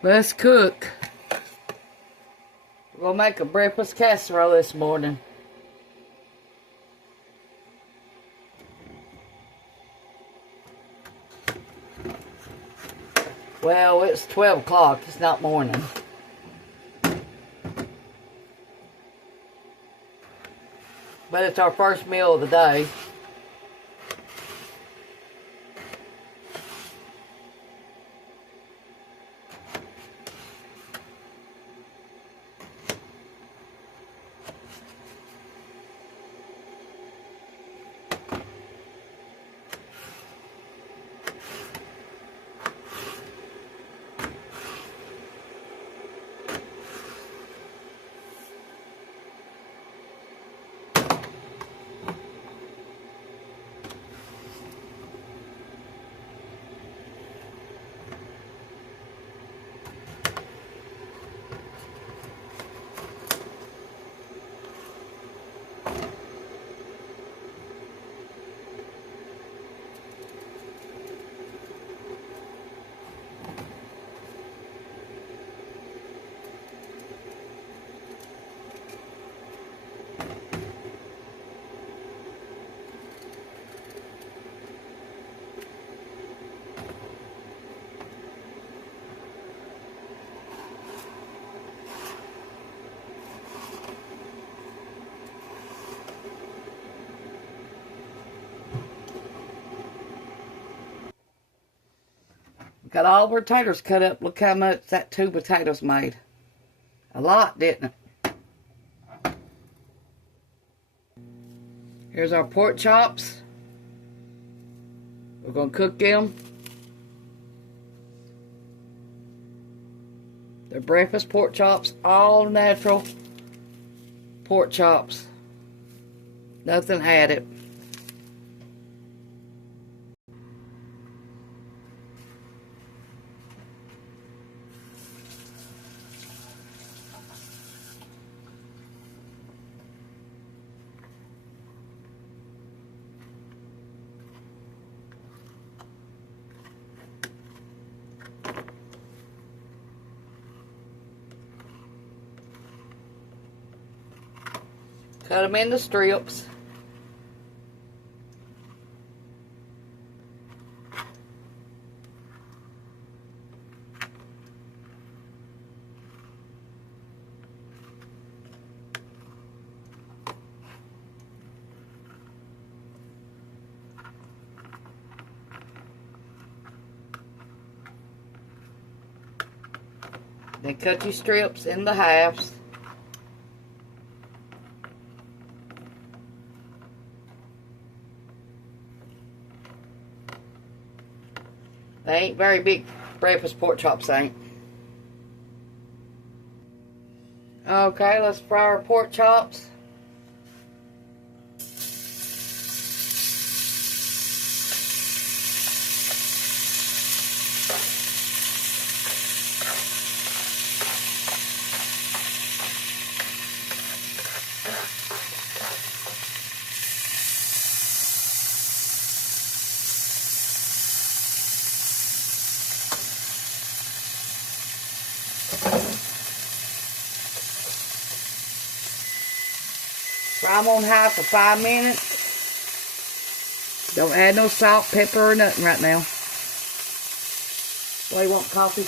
Let's cook. We're gonna make a breakfast casserole this morning. Well, it's 12 o'clock. It's not morning. But it's our first meal of the day. Got all of our taters cut up. Look how much that 2 potatoes made. A lot, didn't it? Here's our pork chops. We're going to cook them. They're breakfast pork chops. All natural pork chops. Nothing added. Cut them into strips. Then cut your strips into halves. They ain't very big breakfast pork chops, ain't. Okay, let's fry our pork chops. Fry them on high for 5 minutes. Don't add no salt, pepper, or nothing right now. Why you want coffee?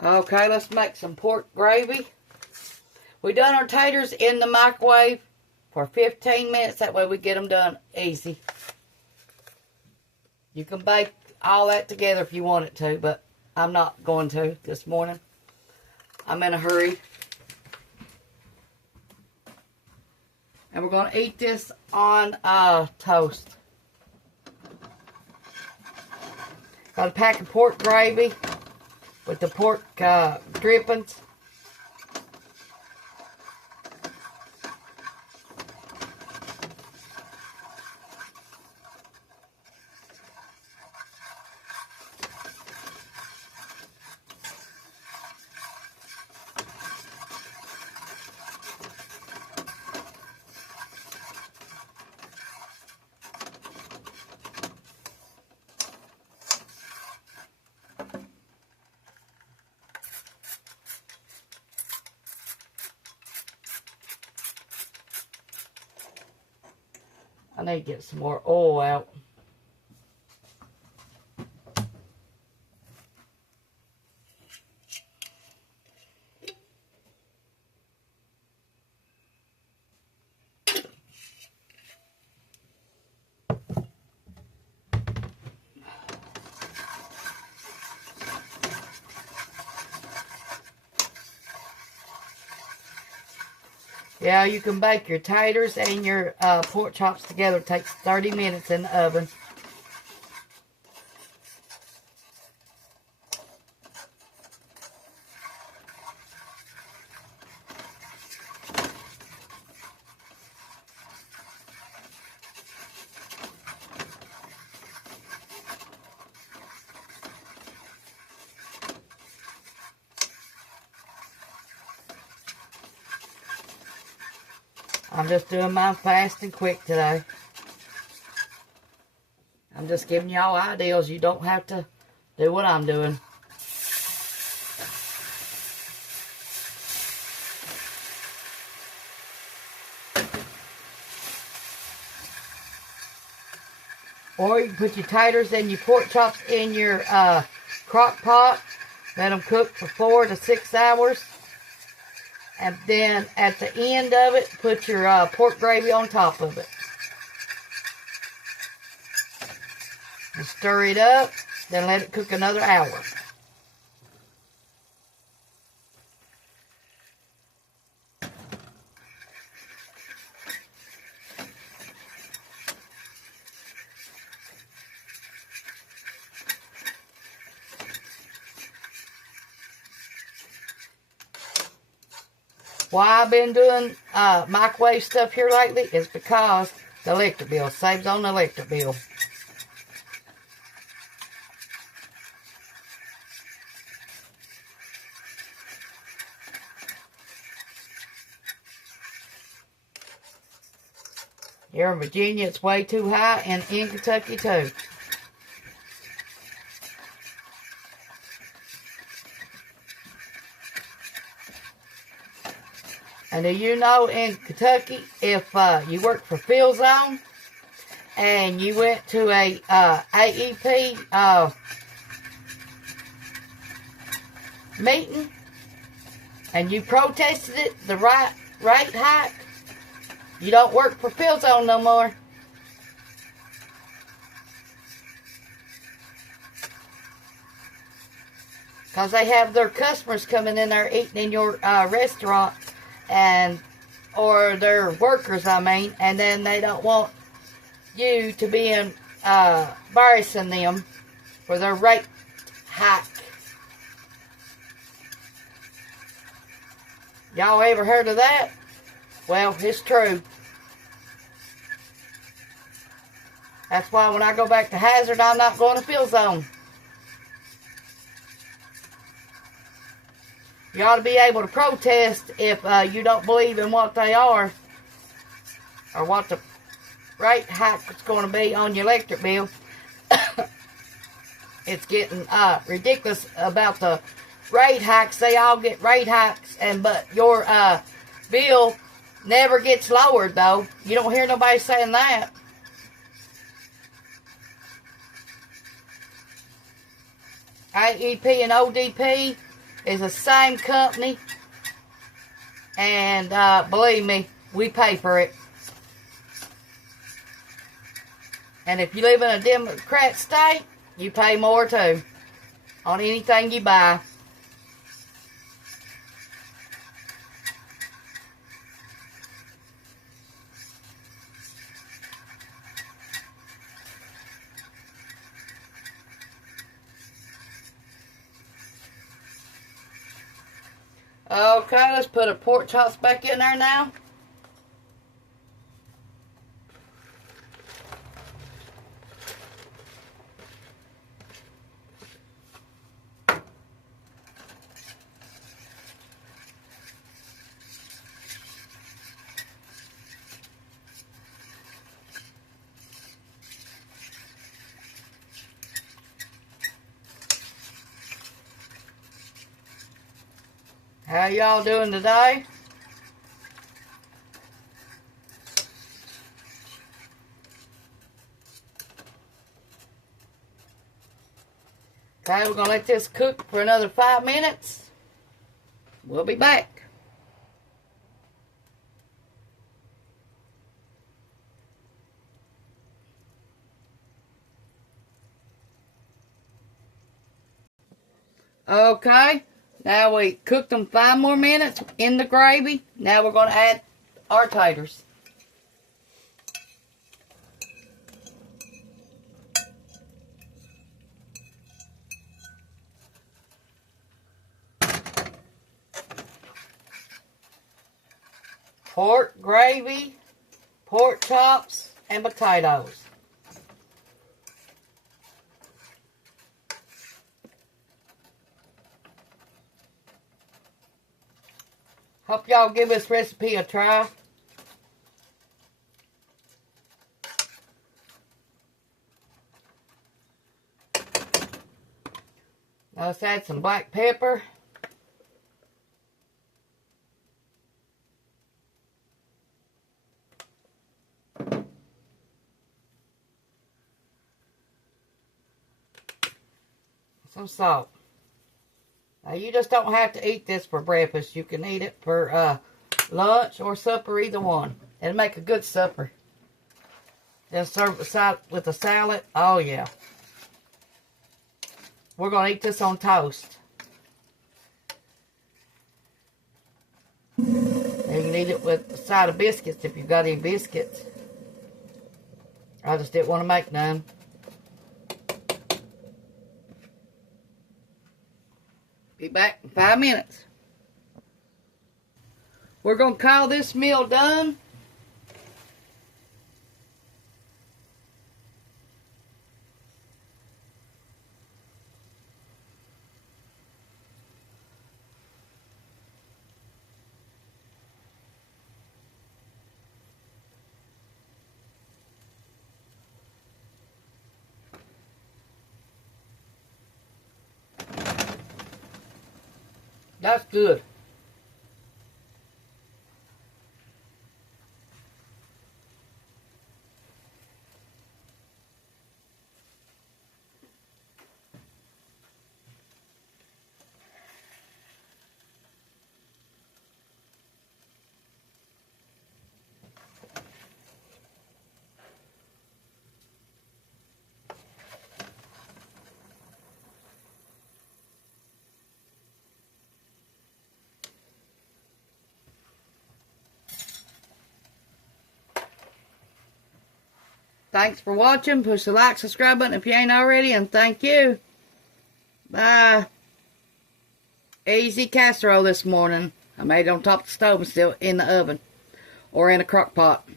Okay, let's make some pork gravy. We done our taters in the microwave for 15 minutes. That way we get them done easy. You can bake all that together if you want it to, but I'm not going to this morning. I'm in a hurry. And we're going to eat this on toast. Got a pack of pork gravy with the pork drippings. I need to get some more oil out. Yeah, you can bake your taters and your pork chops together. It takes 30 minutes in the oven. I'm just doing mine fast and quick today. I'm just giving y'all ideas. You don't have to do what I'm doing. Or you can put your taters and your pork chops in your crock pot. Let them cook for 4 to 6 hours. And then at the end of it, put your pork gravy on top of it. And stir it up, then let it cook another hour. Why I've been doing microwave stuff here lately is because the electric bill saves on the electric bill. Here in Virginia, it's way too high, and in Kentucky too. And do you know in Kentucky, if you work for Field Zone and you went to a AEP meeting and you protested it, the rate hike, you don't work for Field Zone no more. Because they have their customers coming in there eating in your restaurant. Or their workers, I mean, and then they don't want you to be embarrassing them for their rate hike. Y'all ever heard of that? Well, it's true. That's why when I go back to Hazard, I'm not going to Field Zone. You ought to be able to protest if you don't believe in what they are, or what the rate hike is going to be on your electric bill. It's getting ridiculous about the rate hikes. They all get rate hikes, but your bill never gets lowered, though. You don't hear nobody saying that. AEP and ODP is the same company. And believe me, we pay for it. And if you live in a Democrat state, you pay more too on anything you buy. Okay, let's put a pork chops back in there now. How y'all doing today? Okay, we're going to let this cook for another 5 minutes. We'll be back. Okay, now we cooked them 5 more minutes in the gravy. Now we're going to add our taters. Pork gravy, pork chops, and potatoes. Hope y'all give this recipe a try. Now let's add some black pepper. Some salt. Now you just don't have to eat this for breakfast. You can eat it for lunch or supper, either one. It'll make a good supper. Then serve it with a salad. Oh yeah. We're going to eat this on toast. You can eat it with a side of biscuits if you've got any biscuits. I just didn't want to make none. Be back in 5 minutes. We're going to call this meal done. That's good. Thanks for watching. Push the like, subscribe button if you ain't already, and thank you. Bye. Easy casserole this morning. I made it on top of the stove and still in the oven or in a crock pot.